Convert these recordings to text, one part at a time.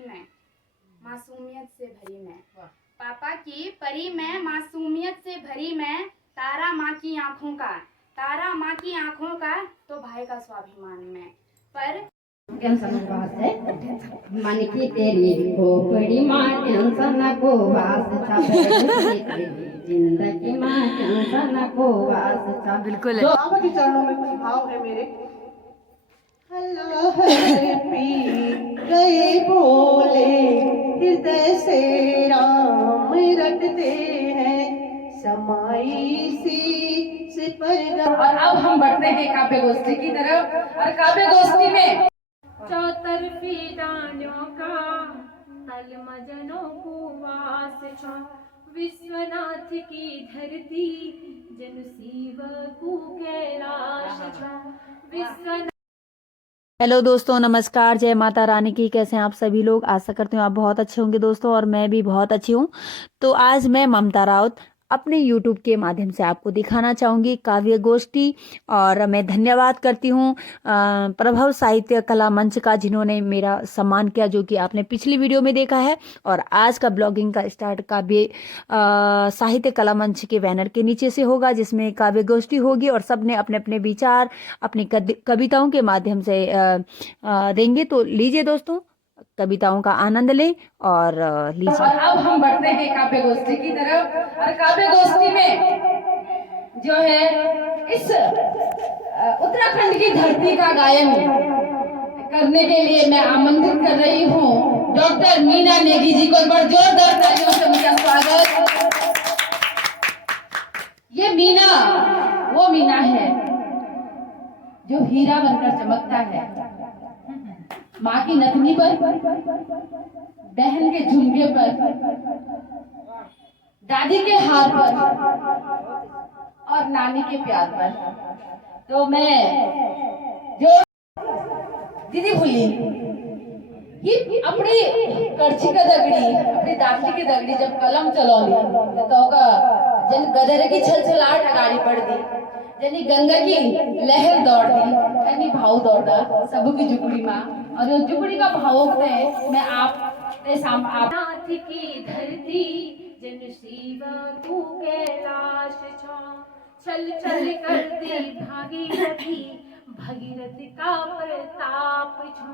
मैं, मासूमियत से भरी मैं। पापा की परी मैं, मासूमियत से भरी मैं। तारा माँ की आंखों का, तारा माँ की आंखों का, तो भाई का स्वाभिमान मैं। पर टेंशन बात है मन की तेरी खोपड़ी माँ टेंशन को वास छा जिंदगी माँ टेंशन को वास छा। बिल्कुल बाबा के चरणों में कुछ भाव है मेरे। अल्लाह है पी गए बोले हृदय से राम रटते हैं समाई सी सिपर। और अब हम बढ़ते हैं काव्य गोष्ठी की तरफ। और काव्य गोष्ठी में चौतरफी डालियों का तल मजनों को वास छा। विश्वनाथ की धरती जन शिव को कैलाश छा। विश्वनाथ। हेलो दोस्तों, नमस्कार, जय माता रानी की। कैसे हैं आप सभी लोग? आशा करती हूँ आप बहुत अच्छे होंगे दोस्तों, और मैं भी बहुत अच्छी हूँ। तो आज मैं ममता राउत अपने YouTube के माध्यम से आपको दिखाना चाहूँगी काव्य गोष्ठी। और मैं धन्यवाद करती हूँ प्रभव साहित्य कला मंच का, जिन्होंने मेरा सम्मान किया, जो कि आपने पिछली वीडियो में देखा है। और आज का ब्लॉगिंग का स्टार्ट काव्य साहित्य कला मंच के बैनर के नीचे से होगा, जिसमें काव्य गोष्ठी होगी और सब ने अपने अपने विचार अपनी कविताओं के माध्यम से देंगे। तो लीजिए दोस्तों, कविताओं का आनंद लें और लीजिए। और अब हम बढ़ते हैं काव्य गोष्ठी की तरफ। और काव्य गोष्ठी में जो है इस उत्तराखंड की धरती का गायन करने के लिए मैं आमंत्रित कर रही हूँ डॉक्टर मीना नेगी जी को। एक बार जोरदार तालियों से उनका स्वागत। ये मीना वो मीना है जो हीरा बनकर चमकता है। माँ की नथनी पर, बहन के झुमके पर, दादी के हाथ पर और नानी के प्यार पर। तो मैं जो दीदी भूली ये अपनी करछी का दगड़ी, अपनी दाखली की दगड़ी जब कलम चलौली तो जन गदर की छलछलाहट अगाड़ी बढ़ दी, जनी गंगा की लहर दौड़ दी, यानी भाव दौड़ा सब की जुगड़ी माँ। और जो जुगड़ी का भाव मैं आप नाथ की धरती जन शिव को कैलाश छा। छल छल कर दी भागीरथी भगीरथ का प्रताप छा।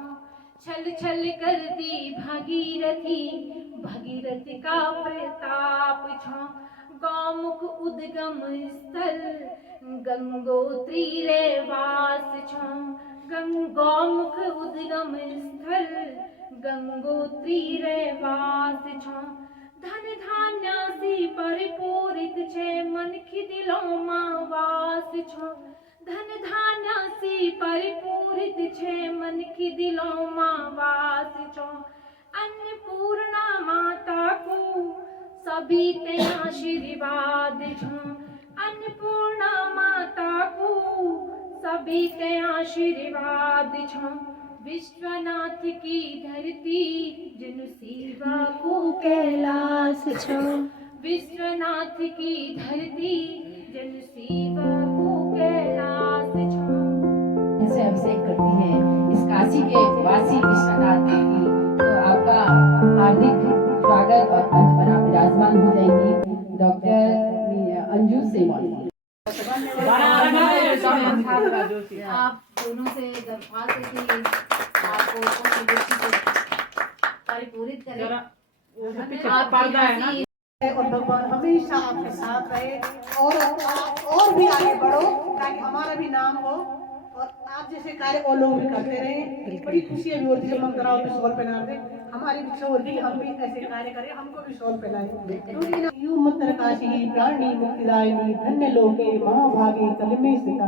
छल छल कर दी भागीरथी भगीरथ का प्रताप छा। गौमुख उद्गम स्थल गंगोत्री रे वास छा। गौमुख उद्गम स्थल गंगोत्री रे वास छा। धन धान्य सी परिपूरित छे मन की दिलों मां वास छा। धन धान्य सी परिपूरित छे मन की दिलों मां वास छा। अन्नपूर्णा माता को सभी के आशीर्वाद छा। अन्नपूर्णा माता को सभी के आशीर्वाद छा। विश्वनाथ की धरती जन शिवा को कैलाश छा। विश्वनाथ की धरती जन शिवा को कैलाश छा। से अभिषेक करती हैं इस काशी के वासी विश्वनाथ देवी। तो आपका हार्दिक स्वागत और मंच पर आप विराजमान हो जाएंगी डॉक्टर अंजू सेमोन। आप दोनों से दरख्वास्त है कि आपको परिपूरित करें। और भगवान हमेशा आपके साथ रहे और भी आगे बढ़ो ताकि हमारा भी नाम हो और आप जैसे कार्य और लोग भी करते रहे। बड़ी खुशियाँ भी होती है जब हम कराओ भी शॉल पहना दे, हमारी भी इच्छा होती है हम भी ऐसे कार्य करें, हमको भी शॉल पहनाए। यू उत्तरकाशी प्राणी मुक्तिदायिनी धन्य लोके महाभागे कलमे स्थिता।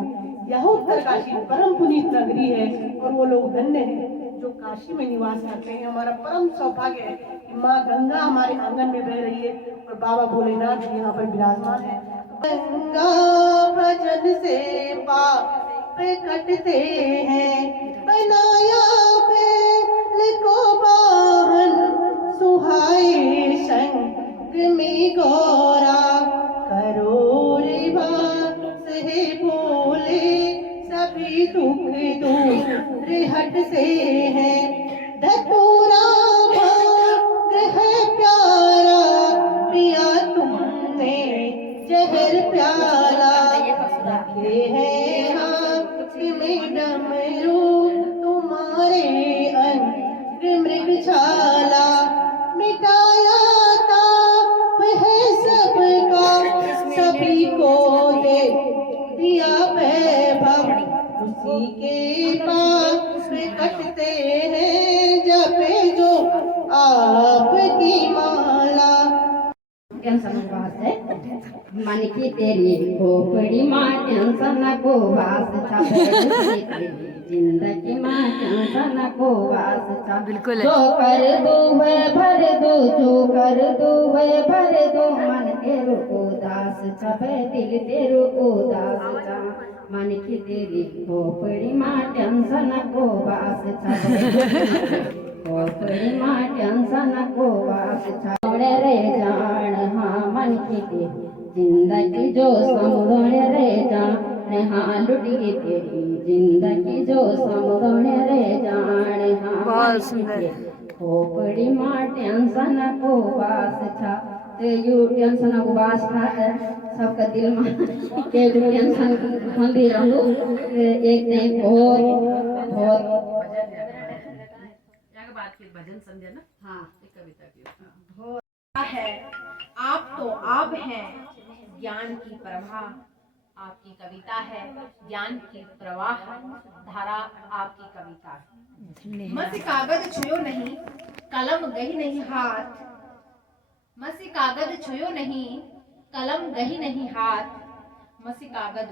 यह उत्तरकाशी परम पुनीत नगरी है और वो लोग धन्य हैं जो काशी में निवास करते हैं। हमारा परम सौभाग्य है कि माँ गंगा हमारे आंगन में बह रही है और बाबा भोलेनाथ जी यहाँ पर विराजमान है। गंगा भजन से पाप कटते हैं, बनाया बैल को वाहन सुहाए संग में गौरा। करो रे बात है बोले सभी दुख दूर हट से है। धतूरा टेंशन बात है मन की तेरी खोपड़ी माँ टेंशन को वास था जिंदगी माँ टेंशन को वास था बिल्कुल जो कर दो वे भर दो जो कर दो वे भर दो मन तेरो उदास छबे दिल तेरो उदास था मन की तेरी खोपड़ी माँ टेंशन को वास छबे खोपड़ी माँ टेंशन को वास छबे रे जान हाँ मन की तेरी जिंदगी जो समझोने रे जान हाँ लुट गई तेरी जिंदगी जो समझोने रे जान हाँ बहुत सुंदर। खोपड़ी माँ टेंशन को वास था तो यू टेंशन को वास था सबका दिल में के टेंशन हम भी रहूं एक नहीं बहुत बहुत बात फिर भजन संध्या ना हाँ एक कविता की है आप तो आप हैं ज्ञान की प्रभा आपकी कविता है ज्ञान की प्रवाह धारा आपकी कविता है मसी कागज छुयो नहीं कलम गही नहीं हाथ मसी कागज छुयो नहीं कलम गही नहीं हाथ मसी कागज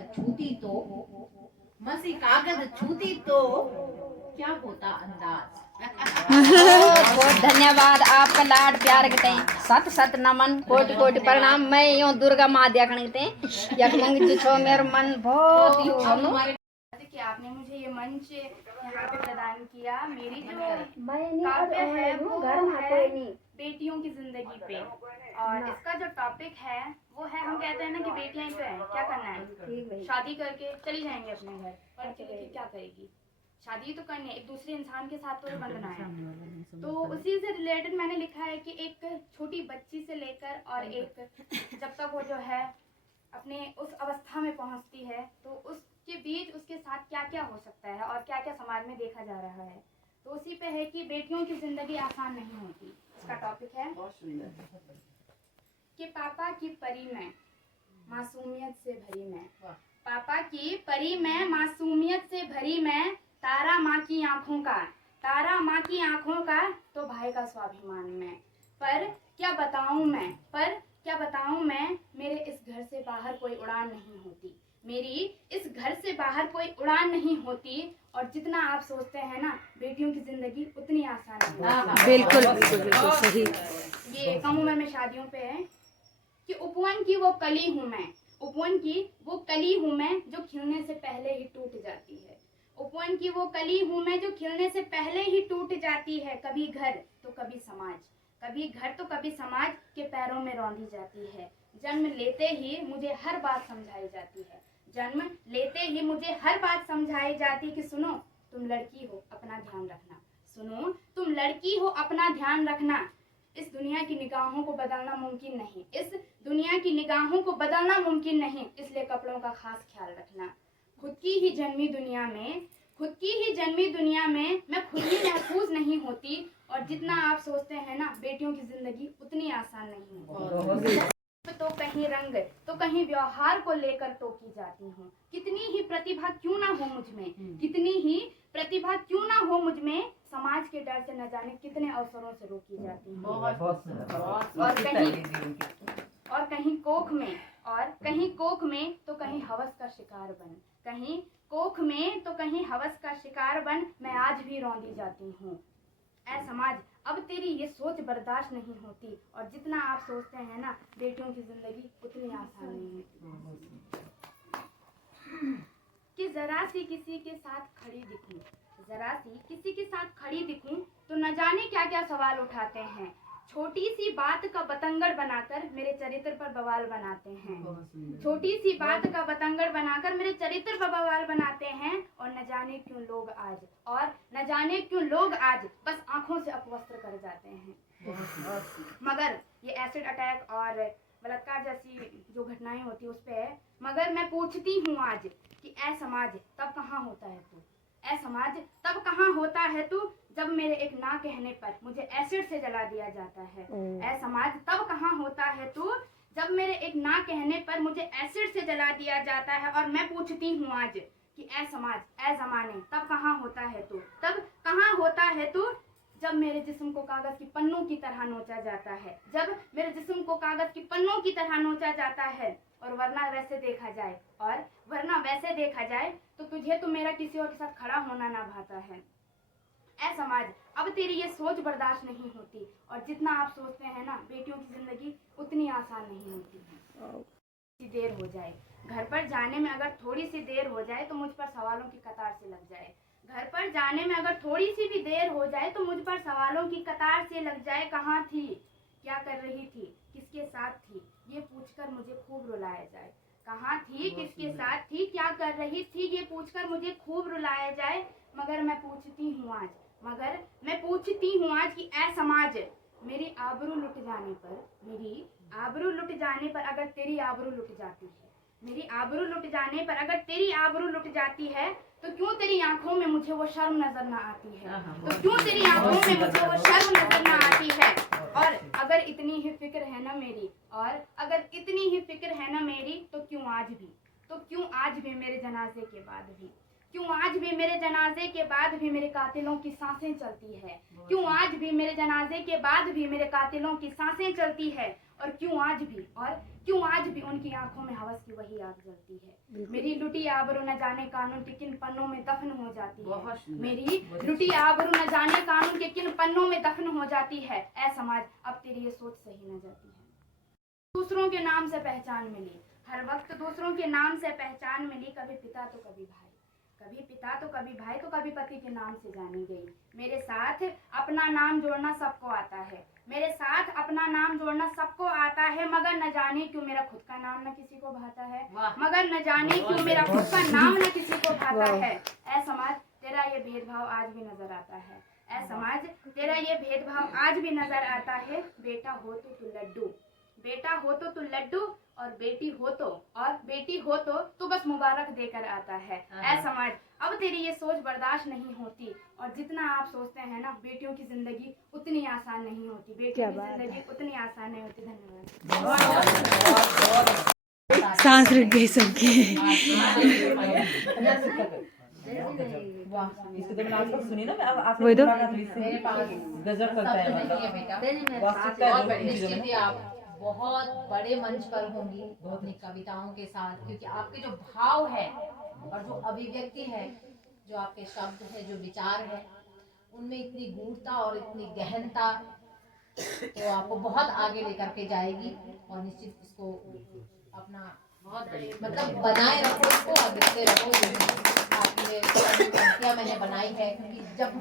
छूती तो क्या होता अंदाज बहुत धन्यवाद आपका लाड प्यार करते हैं सत सत नमन कोटि कोटि प्रणाम मैं यूं दुर्गा माँ देखते हैं यक मंग जो छो मेरे मन बहुत यूं हनु कि आपने मुझे ये मंच यहाँ पे प्रदान किया। मेरी जो काव्य है वो है बेटियों की जिंदगी पे, और इसका जो टॉपिक है वो है, हम कहते हैं ना कि बेटियां ही तो हैं, क्या करना है, शादी करके चली जाएंगी अपने घर, पढ़ के लिख के क्या करेगी, शादी तो करनी है, एक दूसरे इंसान के साथ तो बंधना है। तो उसी से रिलेटेड मैंने लिखा है कि एक छोटी बच्ची से लेकर और एक जब तक वो जो है अपने उस अवस्था में पहुंचती है तो उसके बीच उसके साथ क्या क्या हो सकता है और क्या क्या समाज में देखा जा रहा है। तो उसी पे है कि बेटियों की जिंदगी आसान नहीं होती। इसका टॉपिक है कि पापा की परी मैं मासूमियत से भरी मैं, पापा की परी मैं मासूमियत से भरी मैं, तारा माँ की आंखों का, तारा माँ की आंखों का तो भाई का स्वाभिमान मैं, पर क्या बताऊं मैं मेरे इस घर से बाहर कोई उड़ान नहीं होती, मेरी इस घर से बाहर कोई उड़ान नहीं होती, और जितना आप सोचते हैं ना बेटियों की जिंदगी उतनी आसान नहीं। बिल्कुल बिल्कुल बिल्कुल सही। ये कम उम्र में शादियों पे है कि उपवन की वो कली हूँ मैं, उपवन की वो कली हूँ मैं जो खिलने से पहले ही टूट जाती है, उपवन की वो कली हूँ मैं जो खिलने से पहले ही टूट जाती है, कभी घर तो कभी समाज, कभी घर तो कभी समाज के पैरों में रौंदी जाती है, जन्म लेते ही मुझे हर बात समझाई जाती है, जन्म लेते ही मुझे हर बात समझाई जाती कि सुनो तुम लड़की हो अपना ध्यान रखना, सुनो तुम लड़की हो अपना ध्यान रखना, इस दुनिया की निगाहों को बदलना मुमकिन नहीं, इस दुनिया की निगाहों को बदलना मुमकिन नहीं, इसलिए कपड़ों का खास ख्याल रखना, खुद की ही जन्मी दुनिया में मैं खुद ही महफूज नहीं होती, और जितना आप सोचते हैं ना बेटियों की जिंदगी उतनी आसान नहीं होती। तो कहीं रंग तो कहीं व्यवहार को लेकर टोकी जाती हूँ, कितनी ही प्रतिभा क्यों ना हो मुझ में, कितनी ही प्रतिभा क्यों ना हो मुझ में, समाज के डर से न जाने कितने अवसरों से रोकी जाती हूँ, और कहीं कोख में तो कहीं हवस का शिकार बन, कहीं कोख में तो कहीं हवस का शिकार बन, मैं आज भी रौंदी जाती हूँ। ऐ समाज अब तेरी ये सोच बर्दाश्त नहीं होती, और जितना आप सोचते हैं ना बेटियों की जिंदगी उतनी आसान नहीं होती, कि जरा सी किसी के साथ खड़ी दिखूं तो न जाने क्या क्या सवाल उठाते हैं, छोटी सी बात का बतंगड़ बनाकर मेरे चरित्र पर बवाल बनाते हैं, छोटी सी बात का बतंगड़ बनाकर मेरे चरित्र पर बवाल बनाते हैं, और न जाने क्यों लोग आज बस आंखों से अपवस्त्र कर जाते हैं। मगर ये एसिड अटैक और बलात्कार जैसी जो घटनाएं होती है उस पे है, मगर मैं पूछती हूँ आज कि ऐ समाज तब कहाँ होता है तू, ऐ समाज तब कहाँ होता है तू, जब मेरे एक ना कहने पर मुझे एसिड से जला दिया जाता है, ऐ समाज तब कहाँ होता है तू, जब मेरे एक ना कहने पर मुझे एसिड से जला दिया जाता है, और मैं पूछती हूँ आज कि ऐ समाज ऐ जमाने तब कहाँ होता है तू, तब कहाँ होता है तू, जब मेरे जिस्म को कागज की पन्नों की तरह नोचा जाता है, जब मेरे जिस्म को कागज की पन्नों की तरह नोचा जाता है, और वरना वैसे देखा जाए तो तुझे तो मेरा किसी और के साथ खड़ा होना ना भाता है। ऐ समाज, अब तेरी ये सोच बर्दाश्त नहीं होती, और जितना आप सोचते हैं ना बेटियों की जिंदगी उतनी आसान नहीं होती है। देर हो जाए घर पर जाने में, अगर थोड़ी सी देर हो जाए तो मुझ पर सवालों की कतार से लग जाए। घर पर जाने में अगर थोड़ी सी भी देर हो जाए तो मुझ पर सवालों की कतार से लग जाए। कहाँ थी, क्या कर रही थी, किसके साथ थी, ये पूछकर मुझे खूब रुलाया जाए। कहाँ थी, किसके साथ थी, क्या कर रही थी, ये पूछकर मुझे खूब रुलाया जाए। मगर मैं पूछती हूँ आज कि ऐ समाज, मेरी आबरू लुट जाने पर अगर तेरी आबरू लुट जाती है, मेरी आबरू लुट जाने पर अगर तेरी आबरू लुट जाती है, तो क्यों तेरी आंखों में मुझे वो शर्म नजर ना आती है, तो क्यों तेरी आंखों में मुझे वो शर्म नजर ना आती है। और अगर इतनी ही फिक्र है ना मेरी, तो क्यों आज भी मेरे जनाजे के बाद भी मेरे कातिलों की सांसें चलती है, क्यों आज भी मेरे जनाजे के बाद भी मेरे कातिलों की सांसें चलती है, और क्यों आज भी उनकी आंखों में हवस की वही आग जलती है। मेरी लुटी आबरू न जाने कानून के किन पन्नों में दफन हो जाती है, मेरी लुटी आबरू न जाने कानून के किन पन्नों में दफन हो जाती है। ऐ समाज, अब तेरी ये सोच सही न जाती है। दूसरों के नाम से पहचान मिली, हर वक्त दूसरों के नाम से पहचान मिली, कभी पिता तो कभी भाई तो कभी पति के नाम से जानी गई। मेरे साथ अपना नाम जोड़ना सबको आता है, मगर न जाने क्यों मेरा खुद का नाम न किसी को भाता है। ऐ समाज, तेरा ये भेदभाव आज भी नजर आता है। बेटा हो तो तू लड्डू, और बेटी हो तो बस मुबारक देकर आता है। ऐ समाज, अब तेरी ये सोच बर्दाश्त नहीं होती, और जितना आप सोचते हैं ना बेटियों की जिंदगी उतनी आसान नहीं होती, धन्यवाद। सांस रुक गई सबकी। इसको जब मैं आपको सुनी ना, मैं अब आप वही तो। मेरे पास गजब करता है, शब्द नहीं है बेटा। वास्तविकता और है निश्चित ही आप बहुत बड़े मंच पर होंगी अपनी कविताओं के साथ, क्योंकि आपके जो भाव है और जो अभिव्यक्ति है, जो आपके शब्द है, जो विचार है, उनमें इतनी गूढ़ता और इतनी गहनता तो आपको बहुत आगे लेकर के जाएगी। और निश्चित इसको अपना मतलब बनाए रखो, इसको और लिखते रहो। आपने पंक्तियां मैंने बनाई है, क्योंकि जब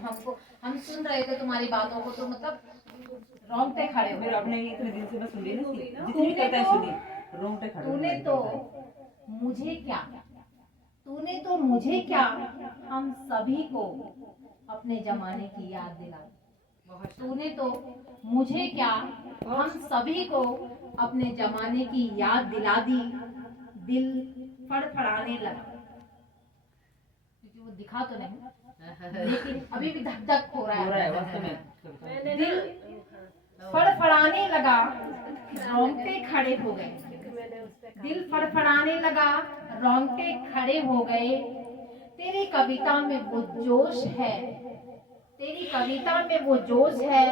हम सुन रहे थे तुम्हारी बातों को तो मतलब रोंगटे खड़े हो। मेरा अपने इतने दिन से मैं सुन रही ना, जितनी भी करता है सुनी, रोंगटे खड़े। तूने तो मुझे क्या हम सभी को अपने जमाने की याद दिला दी। तूने तो मुझे क्या हम सभी को अपने जमाने की याद दिला दी। दिल फड़फड़ाने लगा, क्योंकि वो दिखा तो नहीं लेकिन अभी भी धक धक हो रहा है। वास्तव में दिल फड़फड़ाने लगा, रोंगटे खड़े हो गए। दिल फड़फड़ाने लगा, रोंगटे खड़े हो गए। तेरी कविता में वो जोश है,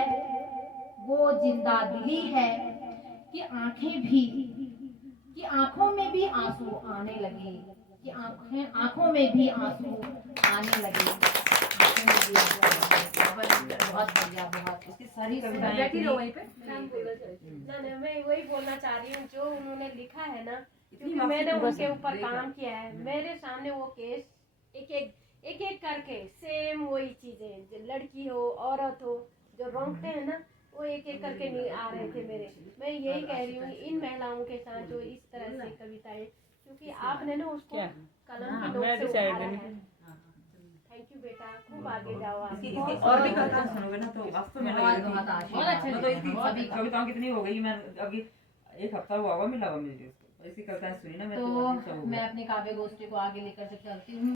वो जिंदा दिली है कि आंखों में भी आंसू आने लगे। बहुत बढ़िया, बहुत। इसकी सारी कविताएं मैं वही बोलना चाह रही हूँ, जो उन्होंने लिखा है ना, क्योंकि मैंने उनके ऊपर काम किया है। मेरे सामने वो केस एक एक करके सेम वही चीजें, लड़की हो औरत हो, जो रोंगटे हैं ना, वो एक एक करके नहीं आ रहे थे मेरे। मैं यही कह रही हूँ इन महिलाओं के साथ जो इस तरह से कविताएं, क्योंकि आपने ना उसको कलम की नोक से उतारा है। थैंक यू बेटा, खूब आगे जाओ आप। इसकी और भी कविताएं सुनोगे ना तो वास्तव में बहुत अच्छे तो इसकी कविताओं कितनी हो गई। मैं अभी एक हफ्ता हुआ मिला हुआ मुझे उसको, इसकी कविताएं सुनी ना मैं तो मैं अपनी काव्य गोष्ठी को आगे लेकर के चलती हूँ।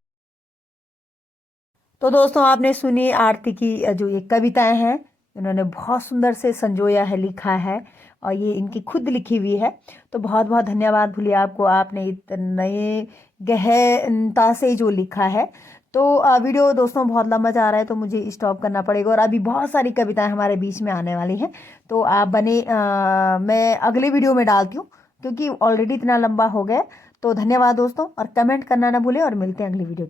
तो दोस्तों आपने सुनी आरती की जो ये कविताएं हैं, इन्होंने बहुत सुंदर से संजोया है, लिखा है, और ये इनकी खुद लिखी हुई है। तो बहुत बहुत धन्यवाद भूलिए आपको, आपने इतने गहनता से जो लिखा है। तो वीडियो दोस्तों बहुत लंबा जा रहा है तो मुझे स्टॉप करना पड़ेगा, और अभी बहुत सारी कविताएं हमारे बीच में आने वाली हैं। तो आप मैं अगले वीडियो में डालती हूँ क्योंकि ऑलरेडी इतना लंबा हो गया। तो धन्यवाद दोस्तों, और कमेंट करना ना भूलें, और मिलते हैं अगली वीडियो।